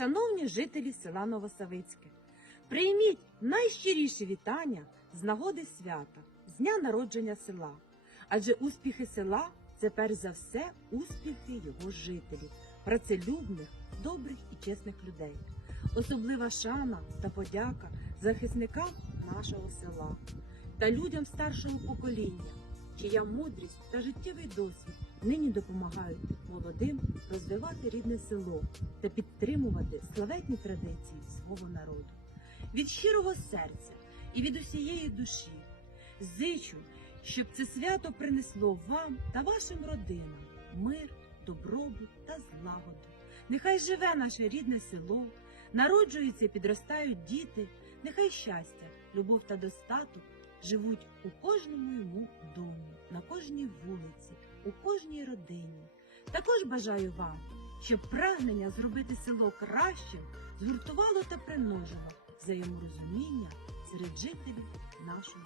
Шановні жителі села Новосавицьке, прийміть найщиріші вітання з нагоди свята, з дня народження села. Адже успіхи села це перш за все успіхи його жителів, працелюбних, добрих і чесних людей. Особлива шана та подяка захисникам нашого села та людям старшого покоління, чия мудрість та життєвий досвід нині допомагають молодим розвивати рідне село та підтримувати славетні традиції свого народу. Від щирого серця і від усієї душі зичу, щоб це свято принесло вам та вашим родинам мир, добробут та злагоду. Нехай живе наше рідне село, народжуються і підростають діти, нехай щастя, любов та достаток живуть у кожному йому домі, на кожній вулиці, у кожній родині. Також бажаю вам, щоб прагнення зробити село кращим згуртувало та примножило взаєморозуміння серед жителів нашого.